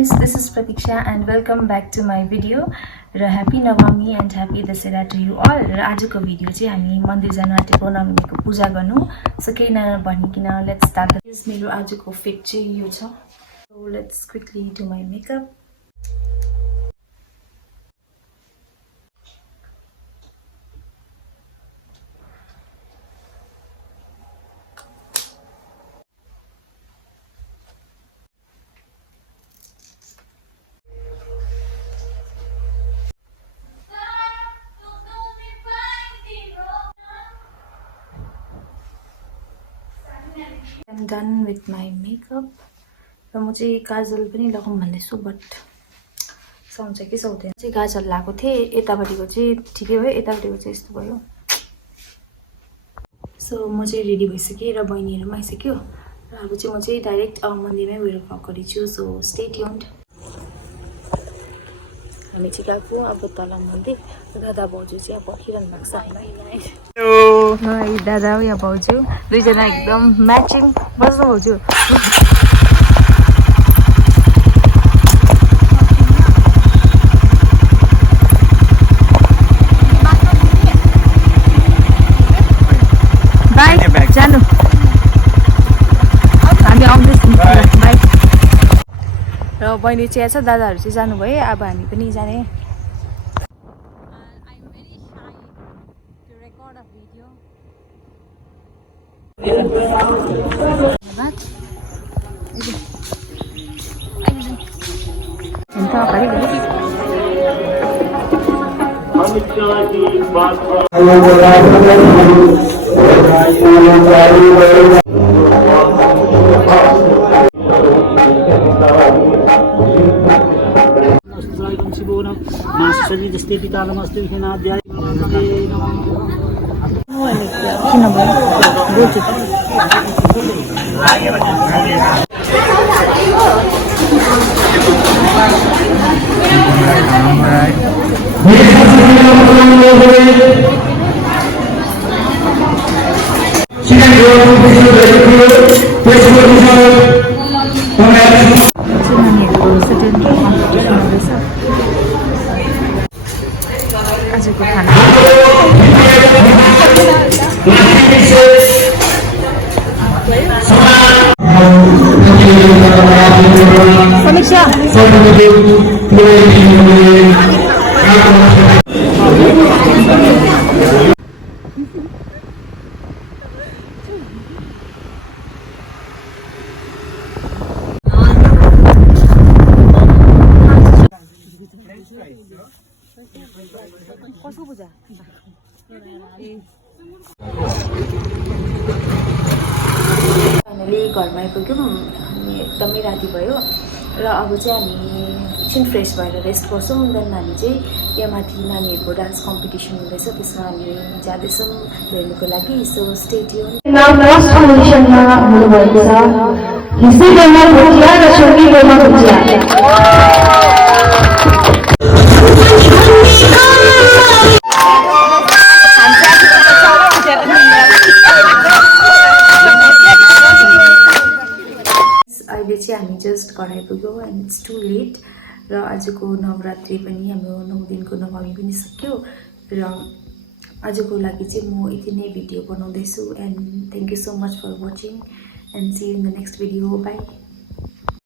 guys, this is Pratiksha and welcome back to my video. Happy Navami and happy Dasara to you all. आजको video चाहिँ हामी मन्दिर जान आँटेको नवमीको पूजा गर्नु। सो केही नभनिकिन let's start. मेरो आजको fit चाहिँ यो छ. So let's quickly do my makeup. I'm done with my makeup. र म चाहिँ काजल पनि लगाउँ भन्दैछु बट सुहाउँछ कि सुहाउँदैन चाहिँ काजल लगाएको थिएँ यतापट्टिको चाहिँ ठिकै भयो यतापट्टिको चाहिँ यस्तो भयो सो म चाहिँ रेडी भइसकेँ र बहिनीहरु पनि आइसक्यो र अब चाहिँ म चाहिँ डाइरेक्ट मन्दिरमै गएर भ्लग गर्छु सो स्टे ट्युन्ड हामी चाहिँ गएको अब तल मन्दिर दादा भाउजू चाहिँ अब पर्खिरहनु भएको छ हामीलाई हाई दादा या भाउजू दुईजना एकदम म्याचिङ बस्नु भाउजू बाई जानु हामी आउँदैछौँ बाई र बहिनी चाहिँ छ दादाहरू चाहिँ जानुभयो अब हामी पनि जाने जस्तै पितालमस्तु खेनाध्याय किन भयो आजको खाना समीक्षा कसको पूजा फाइनली घरमा आइपुग्यौँ हामी एकदमै राति भयो र अब चाहिँ हामी एकछिन फ्रेस भएर रेस्ट गर्छौँ देन हामी चाहिँ यहाँ माथि नानीहरूको डान्स कम्पिटिसन हुँदैछ त्यसमा हामी जाँदैछौँ हेर्नुको लागि सो स्टे ट्युन फर्स्ट कम्पिटिसनमा हुनुभएको छ हिस्ट्री बेमा भुटिया र छोटी बेमा भुटिया अहिले चाहिँ हामी जस्ट घर आइपुग्यौँ एन्ड इट्स टु लेट र आजको नवरात्रि पनि हाम्रो 9 दिनको नवमी पनि सक्यो र आजको लागि चाहिँ म यति नै भिडियो बनाउँदैछु and thank you so much for watching and see you in the next video by